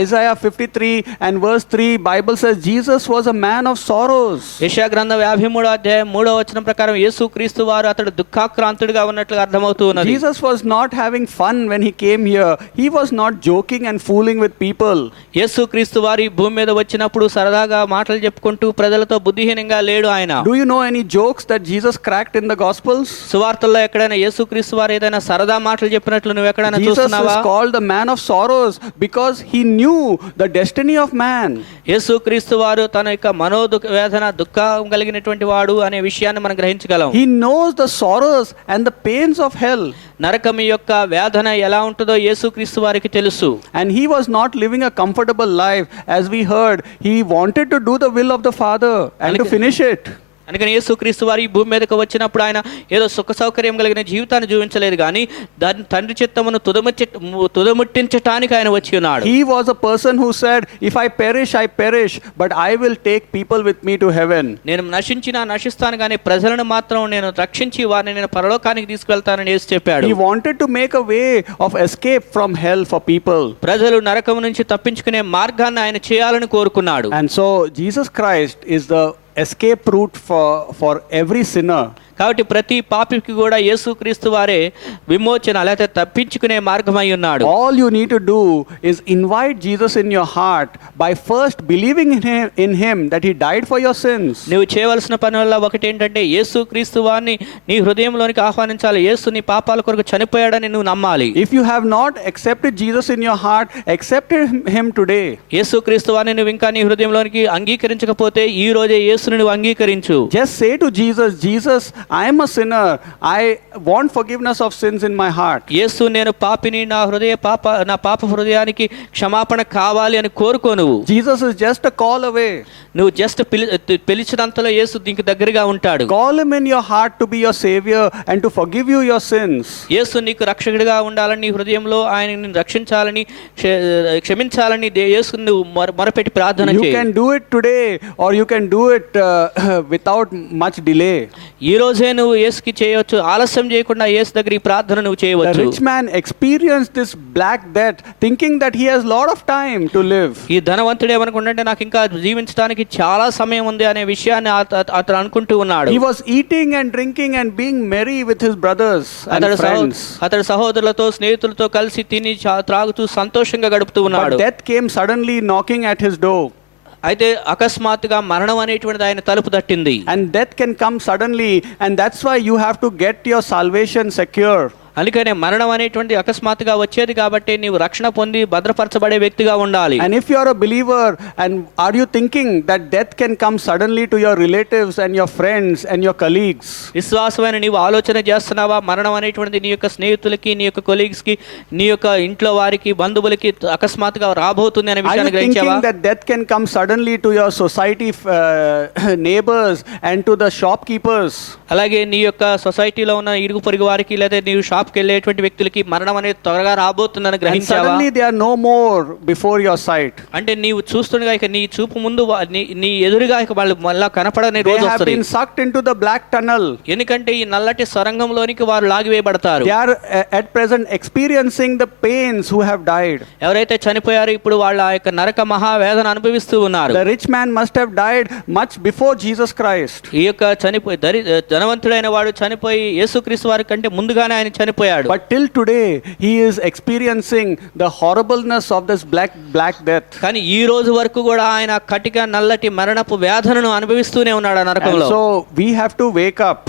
Isaiah 53 and verse 3, Bible says Jesus was a man of sorrows. యెషయా గ్రంథం 53వ అధ్యాయం 3వ వచనం ప్రకారం యేసుక్రీస్తు వారు అతడు దుఃఖాక్రాంతుడిగా ఉన్నట్లుగా అర్థమవుతూ ఉన్నది. Jesus was not having fun when he came here. He was not joking and fooling with people. యేసుక్రీస్తు వారు ఈ భూమి మీద వచ్చినప్పుడు సరదాగా మాటలు చెప్పుకుంటూ ప్రజలతో బుద్ధిహీనంగా లేడు ఆయన. Do you know any jokes that Jesus cracked in the Gospels? సువార్తల్లో ఎక్కడైనా యేసుక్రీస్తు వారు ఏదైనా సరదా మాటలు చెప్పినట్లు నువ్వు ఎక్కడైనా Jesus చూస్తున్నావా? is called the man of sorrows because he knew the destiny of man. యేసుక్రీస్తు వారు తన యొక్క వేదన దుఃఖం కలిగినటువంటి వాడు అనే విషయాన్ని మనం గ్రహించగలం. He knows the sorrows and the pains of hell. నరకం యొక్క వేదన ఎలా ఉంటుందో యేసుక్రీస్తు వారికి తెలుసు. And he was not living a comfortable life. As we heard, he wanted to do the will of the Father and to finish it. అందుకని యేసుక్రీస్తు వారు ఈ భూమి మీదకి వచ్చినప్పుడు ఆయన ఏదో సుఖ సౌకర్యం కలిగిన జీవితాన్ని జీవించలేదు, కానీ దాని తండ్రి చిత్తమును తుదముట్టించటానికి ఆయన వచ్చి ఉన్నాడు. He was a person who said, if I perish, but I will take people with me to heaven. నేను నశిస్తాను కానీ ప్రజలను మాత్రం నేను రక్షించి వారిని నేను పరలోకానికి తీసుకెళ్తానని యేసు చెప్పాడు. He wanted to make a way of escape from hell for people. ప్రజలు నరకం నుంచి తప్పించుకునే మార్గాన్ని ఆయన చేయాలని కోరుకున్నాడు. And so Jesus Christ is the escape route for every sinner. కాబట్టి ప్రతి పాపికి కూడా యేసుక్రీస్తు వారే విమోచన లేకపోతే తప్పించుకునే మార్గమై ఉన్నాడు. All you need to do is invite Jesus in your heart by first believing in him that he died for your sins. నువ్వు చేయవలసిన పని వల్ల ఒకటి ఏంటంటే యేసుక్రీస్తు వారిని నీ హృదయంలోనికి ఆహ్వానించాలి. యేసు నీ పాపాల కొరకు చనిపోయాడని నువ్వు నమ్మాలి. If you have not accepted Jesus in your heart, accept him today. యేసుక్రీస్తు వారిని నువ్వు ఇంకా నీ హృదయంలోనికి అంగీకరించకపోతే ఈ రోజే యేసుని నువ్వు అంగీకరించు. Just say to Jesus, I am a sinner. I want forgiveness of sins in my heart. యేసు నేను పాపిని, నా పాప హృదయానికి క్షమాపణ కావాలి అని కోరుకో. నువ్వు Jesus is just a call away. నువ్వు జస్ట్ పిలిచినంతలో యేసు నీకు దగ్గరగా ఉంటాడు. Call him in your heart to be your savior and to forgive you your sins. యేసు నీకు రక్షకుడిగా ఉండాలని, నీ హృదయంలో ఆయన నిన్ను రక్షించాలని, క్షమించాలని యేసుని నువ్వు మొరపెట్టి ప్రార్థన చేయి. You can do it today or you can do it without much delay. ఈ రోజే నువ్వు యేసుకి చేయవచ్చు, ఆలస్యం చేయకుండా యేసు దగ్గర ఈ ప్రార్థన నువ్వు చేయవచ్చు. The rich man experienced this black death thinking that he has lot of time to live. ఈ ధనవంతుడు ఏమనుకుంటే నాకు ఇంకా జీవించడానికి చాలా సమయం ఉంది అనే విషయాన్ని అతను అనుకుంటూ ఉన్నాడు. He was eating and drinking and being merry with his brothers and friends. అతడు సహోదరులతో స్నేహితులతో కలిసి తిని త్రాగుతూ సంతోషంగా గడుపుతూ ఉన్నాడు. But death came suddenly knocking at his door. అయితే అకస్మాత్తుగా మరణం అనేటువంటిది ఆయన తలుపు తట్టింది. And death can come suddenly, and that's why you have to get your salvation secure. అందుకనే మరణం అనేటువంటి అకస్మాత్తుగా వచ్చేది కాబట్టి నీవు రక్షణ పొంది భద్రపరచబడే వ్యక్తిగా ఉండాలి. And if you are a believer, and are you thinking that death can come suddenly to your relatives and your friends and your colleagues? విశ్వాసమైన నీవు ఆలోచన చేస్తున్నావా మరణం అనేటువంటిది నీ యొక్క స్నేహితులకి, నీ యొక్క కొలీగ్స్ కి, నీ యొక్క ఇంట్లో వారికి, బంధువులకి అకస్మాత్తుగా రాబోతుంది అనే విషయాన్ని గ్రహించావా? Are you thinking that death can come suddenly to your society neighbors and to the shopkeepers? అలాగే నీ యొక్క సొసైటీలో ఉన్న ఇరుగు పొరుగు వారికి లేదా నీవు షాప్కి వెళ్ళేటువంటి వ్యక్తులకి మరణం అనేది త్వరగా రాబోతుందని గ్రహించావా? Suddenly they are no more before your sight. అంటే నీవు చూస్తుండగా ఇక నీ చూపు ముందు నీ ఎదురుగా ఇక వాళ్ళు మళ్ళా కనపడని రోజు వస్తుంది. They have been sucked into the black tunnel. ఎందుకంటే ఈ నల్లటి సొరంగంలోనికి వారు లాగివేయబడతారు. They are at present experiencing the pains who have died. ఎవరైతే చనిపోయారో ఇప్పుడు వాళ్ళ యొక్క నరక మహావేదన అనుభవిస్తూ ఉన్నారు. The rich man must have died much before Jesus Christ. ఈ యొక్క ధనవంతుడైన వాడు చనిపోయి యేసుక్రీస్తు వారి కంటే ముందుగానే ఆయన చనిపోయాడు. But till today he is experiencing the horribleness of this black death. కానీ ఈ రోజు వరకు కూడా ఆయన కటిక నల్లటి మరణపు వేదనను అనుభవిస్తూనే ఉన్నాడు ఆ నరకంలో. So we have to wake up.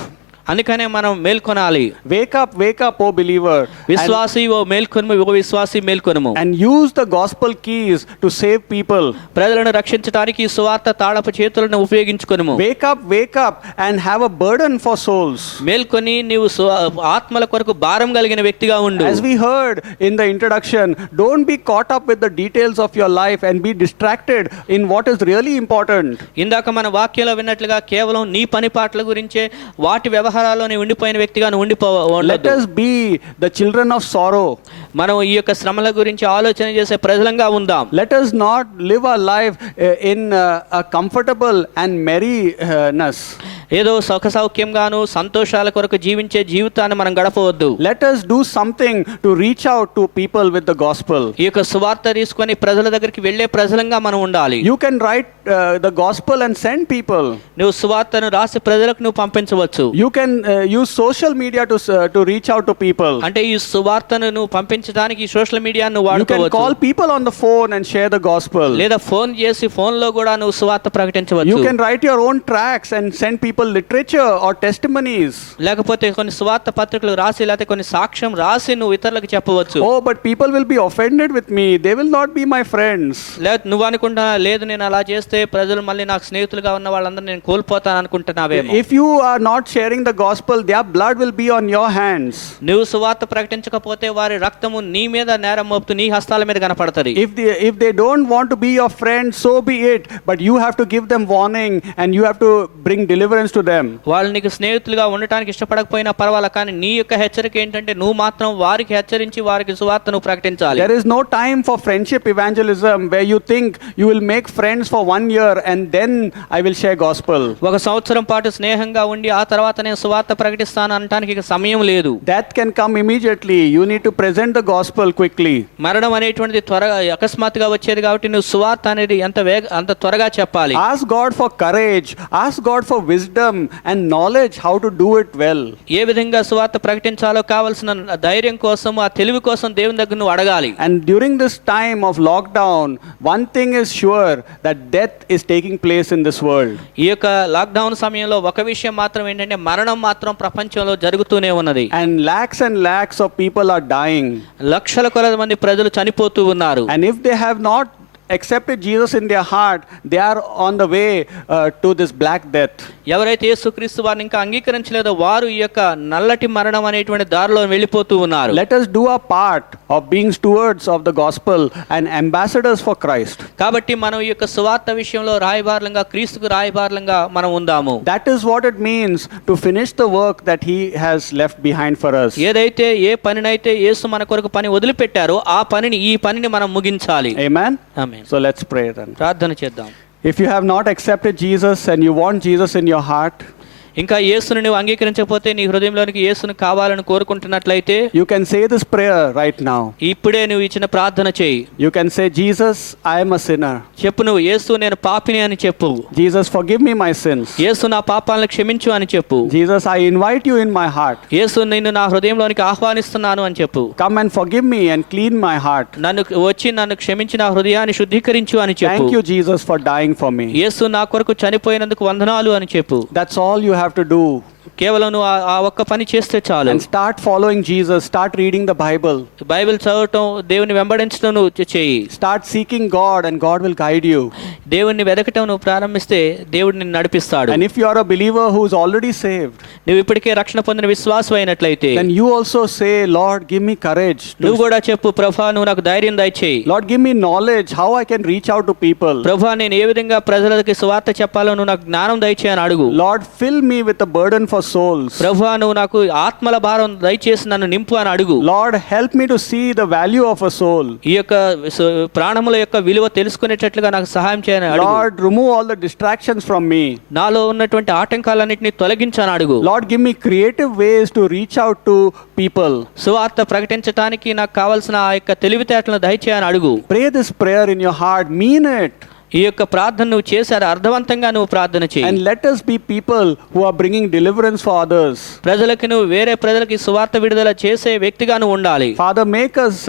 అందుకనే మనం మేల్కొనాలి. Wake up, O believer. విశ్వాసి ఓ మేల్కొనుము, ఓ విశ్వాసి మేల్కొనుము. And use the gospel keys to save people. ప్రజలను రక్షించడానికి సువార్త తాళపు చేతులను ఉపయోగించుకొనుము. Wake up and have a burden for souls. మేల్కొని నీవు ఆత్మల కొరకు భారం కలిగిన వ్యక్తిగా ఉండు. As we heard in the introduction, don't be caught up with the details of your life and be distracted in what is really important. ఇందాక మన వాక్యంలో విన్నట్లుగా కేవలం నీ పని పాటల గురించే, వాటి వ్యవహారాల వ్యవహారాల్లోనే ఉండిపోయిన వ్యక్తిగా నువ్వు Let ఉండొద్దు. us be the children of sorrow. మనం ఈ యొక్క శ్రమల గురించి ఆలోచన చేసే ప్రజలంగా ఉందాం. Let us not live our life in a comfortable and merryness. ఏదో సుఖ సౌఖ్యంగాను సంతోషాల కొరకు జీవించే జీవితాన్ని మనం గడపవద్దు. Let us do something to reach out to people with the gospel. ఈ యొక్క సువార్త తీసుకొని ప్రజల దగ్గరికి వెళ్ళే ప్రజలంగా మనం ఉండాలి. You can write the gospel and send people. నువ్వు సువార్తను రాసి ప్రజలకు నువ్వు పంపించవచ్చు. You can use social media to reach out to people. అంటే ఈ సువార్తను నువ్వు పంపించడానికి ఈ సోషల్ మీడియాను నువ్వు You can వాడుకోవచ్చు. call people on the phone and share the gospel. లేదా ఫోన్ చేసి ఫోన్ లో కూడా నువ్వు సువార్త ప్రకటించవచ్చు. You can write your own tracts and send people literature or testimonies. లేకపోతే కొన్ని సువార్త పత్రికలు రాసి లేకపోతే కొన్ని సాక్ష్యం రాసి నువ్వు ఇతరులకు చెప్పవచ్చు. Oh, but people will be offended with me. They will not be my friends. లేదు నువ్వు అనుకుంటా లేదు నేను అలా చేస్తే ప్రజలు మళ్ళీ నాకు స్నేహితులుగా ఉన్న వాళ్ళందరూ నేను కోల్పోతాను అనుకుంటున్నావేమో. If you are not sharing the gospel, their blood will be on your hands. నువ్వు సువార్త ప్రకటించకపోతే వారి రక్తము నీ మీద నేరం మోపుతూ నీ హస్తాల మీద కనపడతది. If they don't want to be your friend, so be it. But you have to give them warning and you have to bring deliverance to them. వాళ్ళు నీకు స్నేహితులుగా ఉండటానికి ఇష్టపడకపోయినా పర్వాలేదు, కానీ నీ యొక్క హెచ్చరిక ఏంటంటే నువ్వు మాత్రం వారికి హెచ్చరించి వారికి సువార్తను ప్రకటించాలి. There is no time for friendship evangelism where you think you will make friends for 1 year and then I will share gospel. ఒక సంవత్సరం పాటు స్నేహంగా ఉండి ఆ తర్వాత నేను సువార్త ప్రకటిస్తాను అనటానికి ఇక సమయం లేదు. That can come immediately. You need to present the gospel quickly. మరణం అనేటువంటిది త్వరగా అకస్మాత్తుగా వచ్చేది కాబట్టి నువ్వు సువార్త అనేది అంత త్వరగా చెప్పాలి. Ask God for courage. Ask God for wisdom and knowledge how to do it well. ఏ విధంగా సువార్త ప్రకటించాలో కావాల్సిన ధైర్యం కోసం ఆ తెలివి కోసం దేవుని దగ్గర నువ్వు అడగాలి. And during this time of lockdown, one thing is sure, that death is taking place in this world. ఈ యొక్క లాక్డౌన్ సమయంలో ఒక విషయం మాత్రం ఏంటంటే మరణం మాత్రం ప్రపంచంలో జరుగుతూనే ఉన్నది. And lakhs of people are dying. లక్షల కొలది మంది ప్రజలు చనిపోతూ ఉన్నారు. And if they have not accepted Jesus in their heart, they are on the way to this black death. ఎవరైతే యేసుక్రీస్తు వారిని ఇంకా అంగీకరించలేదో వారు ఈ యొక్క నల్లటి మరణం అనేటువంటి దారిలో వెళ్ళిపోతూ ఉన్నారు. Let us do our part of being stewards of the gospel and ambassadors for Christ. కాబట్టి మనం ఈ యొక్క సువార్త విషయంలో రాయబారులంగా క్రీస్తుకు రాయబారులంగా మనం ఉందాము. That is what it means to finish the work that he has left behind for us. ఏదైతే ఏ పనినైతే యేసు మన కొరకు పని వదిలిపెట్టారో ఆ ఈ పనిని మనం ముగించాలి. Amen. Amen. So let's pray then. ప్రార్థన చేద్దాం. If you have not accepted Jesus and you want Jesus in your heart, ఇంకా యేసును నువ్వు అంగీకరించకపోతే నీ హృదయంలోనికి యేసును కావాలని కోరుకుంటున్నట్లయితే you can say this prayer right now. ఇప్పుడే నువ్వు ఇచ్చిన ప్రార్థన చేయి. You can say, Jesus, I am a sinner. చెప్పు, నువ్వు యేసు నేను పాపిని అని చెప్పు. Jesus, forgive me my sins. యేసు నా పాపాలను క్షమించు అని చెప్పు. Jesus, I invite you in my heart. యేసు నిన్ను నా హృదయంలోనికి ఆహ్వానిస్తున్నాను అని చెప్పు. Come and forgive me and clean my heart. నన్ను క్షమించి నా హృదయాన్ని శుద్ధీకరించు అని చెప్పు. Thank you, Jesus, for dying for me. యేసు నా కొరకు చనిపోయినందుకు వందనాలు అని చెప్పు. That's all you have to do. కేవలం నువ్వు ఆ ఒక్క పని చేస్తే చాలు. And start following Jesus. Start reading the Bible. Bible చదవటం, దేవుని వెంబడించడం నువ్వు చేయి. Start seeking God and God will guide you. దేవుణ్ణి వెదకటం నువ్వు ప్రారంభిస్తే దేవుడు నిన్ను నడిపిస్తాడు. And if you are a believer who is already saved, నువ్వు ఇప్పటికే రక్షణ పొందిన విశ్వాసం అయినట్లయితే then you also say, Lord, give me courage. నువ్వు కూడా చెప్పు, ప్రభువా నువ్వు నాకు ధైర్యం దయచేయి. Lord, give me knowledge how I can reach out to people. ప్రభువా నేను ఏ విధంగా ప్రజలకి సువార్త చెప్పాలో నువ్వు నాకు జ్ఞానం దయచేయి అని అడుగు. Lord, fill me with a burden for souls. ప్రభువా నువ్వు నాకు ఆత్మల భారం దయచేసి నన్ను నింపు అని అడుగు. Lord, help me to see the value of a soul. ఈ యొక్క ప్రాణముల యొక్క విలువ తెలుసుకునేటట్లుగా నాకు సహాయం చేయని అడుగు. Lord, remove all the distractions from me. నాలో ఉన్నటువంటి ఆటంకాలన్నిటిని తొలగించని అడుగు. Lord, give me creative ways to reach out to people. సువార్త ప్రకటించడానికి నాకు కావాల్సిన ఆ యొక్క తెలివితేటలను దయచేయని అడుగు. Pray this prayer in your heart. Mean it. ఈ యొక్క ప్రార్థన నువ్వు చేశారు అర్థవంతంగా నువ్వు ప్రార్థన చేయి. And let us be people who are bringing deliverance for others. ప్రజలకు నువ్వు వేరే ప్రజలకి సువార్త విడుదల చేసే వ్యక్తిగా నువ్వు ఉండాలి. Father, make us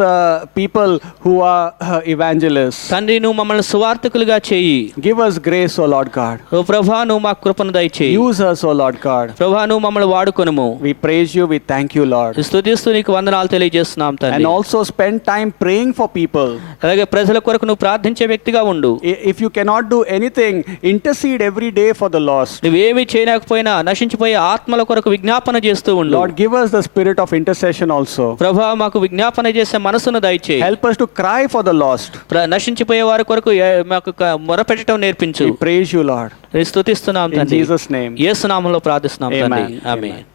people who are evangelists. తండ్రి నువ్వు మమ్మల్ని సువార్తకులుగా చేయి. Give us grace, O Lord God. ఓ ప్రభువా నువ్వు మాకు కృపను దయచేయి. Use us, O Lord God. ప్రభువా నువ్వు మమ్మల్ని వాడుకొనుము. We praise you. We thank you, Lord. స్తుతిస్తూ నీకు వందనాలు తెలియజేస్తున్నాం And తండ్రి. also spend time praying for people. అలాగే ప్రజల కొరకు నువ్వు ప్రార్థించే వ్యక్తిగా ఉండు. If you cannot do anything, intercede every day for the lost. నువ్వేమీ చేయలేకపోయినా నశించిపోయే ఆత్మల కొరకు విజ్ఞాపన చేస్తూ ఉండు. Lord, give us the spirit of intercession also. ప్రభువా మాకు విజ్ఞాపన చేసే మనసును దయచేయి. Help us to cry for the lost. నశించిపోయే వారి కొరకు మాకు మొరపెట్టడం నేర్పించు. We praise you, Lord. స్తుతిస్తున్నాం In తండ్రి. Jesus' name. యేసు నామములో ప్రార్థిస్తున్నాం తండ్రి. Amen. ఆమేన్. Amen.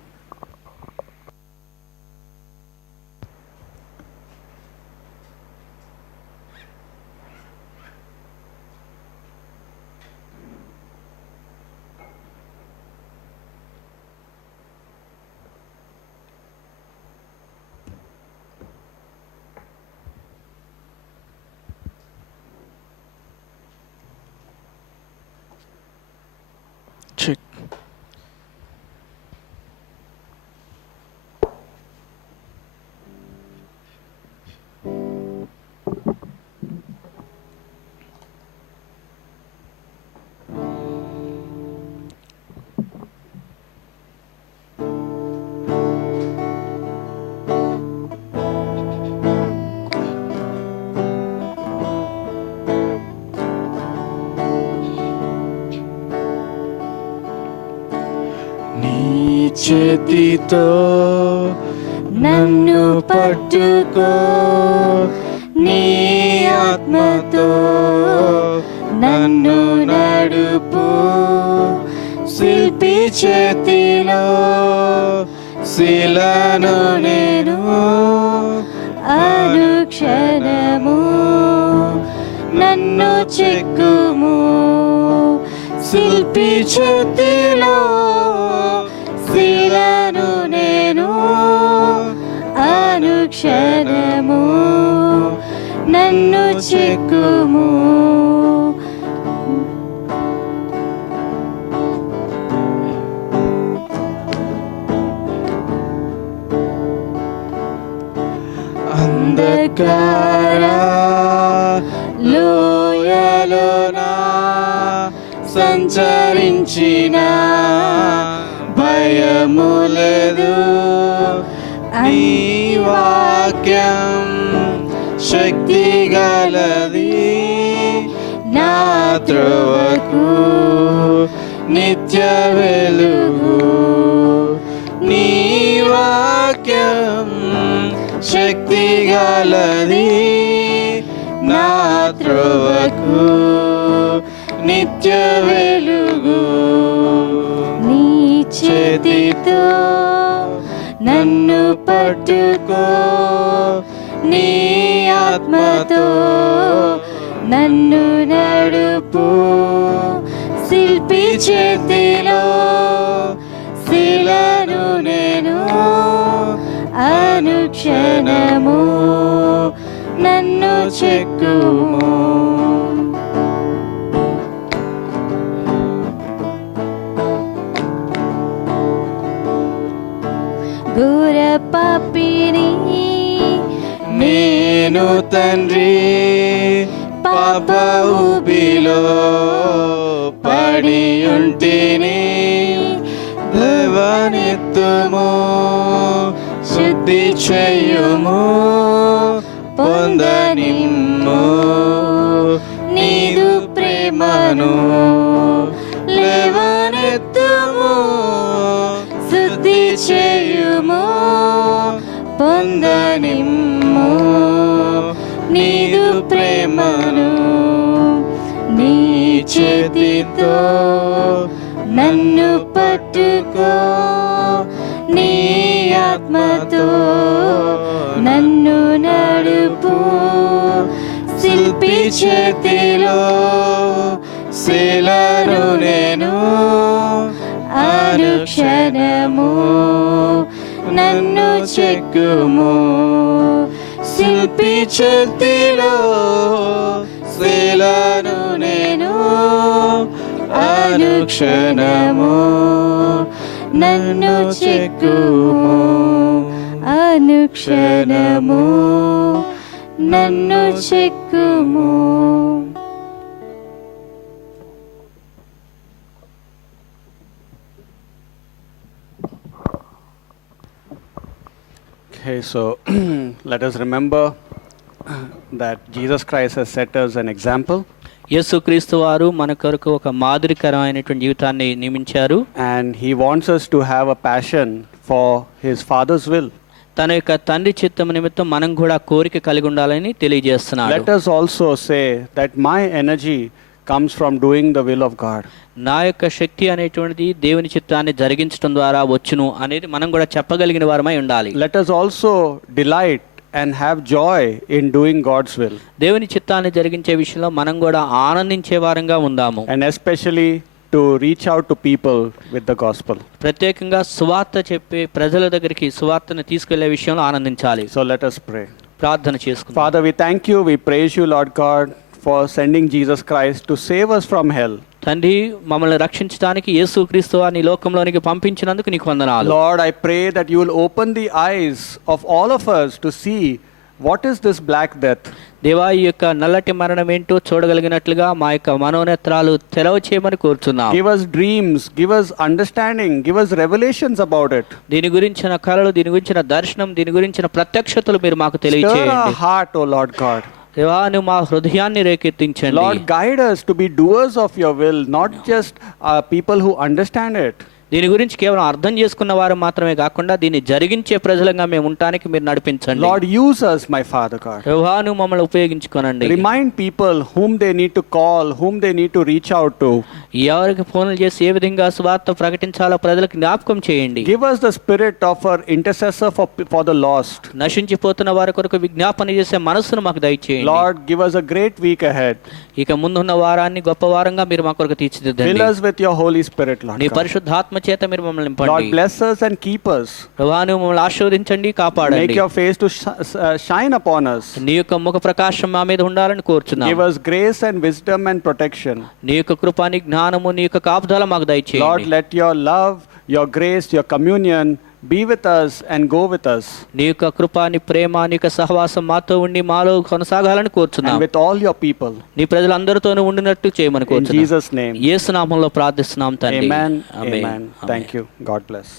నీ చేతితో నన్ను పట్టుకో, నీ ఆత్మతో నన్ను నడుపు. శిల్పి చేతిలో శిలను నేను, అనుక్షణము నన్ను చెక్కుము. శిల్పి చేతిలో శిలను నేను, అనుక్షణము నన్ను చెక్కుము. అంధకార లోయలోనా సంచరించిన భయము లేదు. నీ వాక్యం శక్తి గలది, నా త్రోవకు నిత్య వెలుగు. నీ వాక్యం శక్తి గలది, నా త్రోవకు నిత్య వెలుగు. నీ చేతితో నన్ను పట్టుకో, నీ ఆత్మతో నన్ను నడుపు. శిల్పి చేతిలో శిలను నేను, అనుక్షణము నన్ను చెక్కుము. ఘోర పాపిని నేను తండ్రి, పాప ఊబిలో పడి ఉంటిని. దేవనెత్తుము, శుద్ధి చేయుము, పొందనిమ్ము నీదు ప్రేమను. లేవనెత్తుము, శుద్ధి చేయుము, పొందనిమ్ము నీదు ప్రేమను. నీ చేతితో నన్ను పట్టుకో, నీ ఆత్మతో నన్ను నడుపు. శిల్పి చేతిలో శిలను నేను, అనుక్షణము నన్ను చెక్కుము. శిల్పి చేతిలో శిలను నేను, అనుక్షణము నన్ను చెక్కుము. అనుక్షణము నన్ను చెక్కుము. Okay, so let us remember that Jesus Christ has set us an example. యేసుక్రీస్తు వారు మన కొరకు ఒక మాదిరికరమైనటువంటి జీవితాన్ని నియమించారు. And he wants us to have a passion for his Father's will. తన యొక్క తండ్రి చిత్తం నిమిత్తం మనం కూడా కోరిక కలిగి ఉండాలని తెలియజేస్తున్నాడు. Let us also say that my energy comes from doing the will of God. నా యొక్క శక్తి అనేటువంటిది దేవుని చిత్తాన్ని జరిగించడం ద్వారా వచ్చును అనేది మనం కూడా చెప్పగలిగిన వారమై ఉండాలి. Let us also delight and have joy in doing God's will. దేవుని చిత్తాన్ని జరిగించే విషయంలో మనం కూడా ఆనందించే వారంగా ఉందాము. And especially to reach out to people with the gospel. ప్రత్యేకంగా సువార్త చెప్పే ప్రజల దగ్గరికి సువార్తను తీసుకెళ్లే విషయంలో ఆనందించాలి. So let us pray. ప్రార్థన చేసుకుందాం. Father, we thank you, we praise you, Lord God, for sending Jesus Christ to save us from hell. తండ్రి, మమ్మల్ని రక్షించడానికి యేసుక్రీస్తు వారిని ఈ లోకంలోనికి పంపించినందుకు నీకు వందనాలు. Lord, I pray that you will open the eyes of all of us to see what is this black death. దేవా, ఈ యొక్క నల్లటి మరణం ఏంటో చూడగలిగినట్లుగా మా యొక్క మనోనేత్రాలు తెరవ చేయమని కోరుచున్నాం. Give us dreams, give us understanding, give us revelations about it. దీని గురించిన కళలు, దీని గురించిన దర్శనం, దీని గురించిన ప్రత్యక్షతలు మీరు మాకు Stir our తెలియజేయండి. heart, O Lord God. దేవా, నువ్వు మా హృదయాన్ని రేకెత్తించండి. Lord, guide us to be doers of your will, not just people who understand it. దీని గురించి కేవలం అర్థం చేసుకున్న వారు మాత్రమే కాకుండా దీన్ని జరిగించే ప్రజలంగా మేము ఉండటానికి మీరు నడిపించండి. Lord, use us, my Father God. ప్రభువా, నువ్వు మమ్మల్ని ఉపయోగించుకోనండి. Remind people whom they need to call, whom they need to reach out to. ఎవరికి ఫోన్లు చేసి ఏ విధంగా సువార్త ప్రకటించాలో ప్రజలకు జ్ఞాపకం చేయండి. Give us the spirit of our intercessor for the lost. నశించిపోతున్న వారి కొరకు విజ్ఞాపన చేసే మనసును మాకు దయచేయండి. Lord, give us a great week ahead. ఇక ముందున్న వారాన్ని గొప్ప వారంగా మీరు మా కొరకు Fill తీర్చిదిద్దండి. us with your Holy Spirit, Lord నీ God. పరిశుద్ధాత్మ చేత మీరు మమ్మల్ని Lord, నింపండి. bless us and keep us. ప్రభువా, నువ్వు మమ్మల్ని ఆశీర్వదించండి, Make కాపాడండి. your face to shine upon us. నీ యొక్క ముఖ ప్రకాశం మా మీద ఉండాలని కోరుచున్నాం. Give us grace and wisdom and protection. నీ యొక్క కృపాని జ్ఞానము నీ యొక్క కాపుదల మాకు Lord, దయచేయండి. let your love, your grace, your communion be with us and go with us. నీ యొక్క కృపాని ప్రేమ నీ యొక్క సహవాసం మాతో ఉండి మాలో కొనసాగాలని కోరుచున్నాం. And with all your people. నీ ప్రజలందరితోనూ ఉండినట్టు చేయమని In కోరుచున్నాం. Jesus' name. యేసు నామములో ప్రార్థిస్తున్నాం తండ్రి. Amen. Amen. Amen. Thank you. God bless.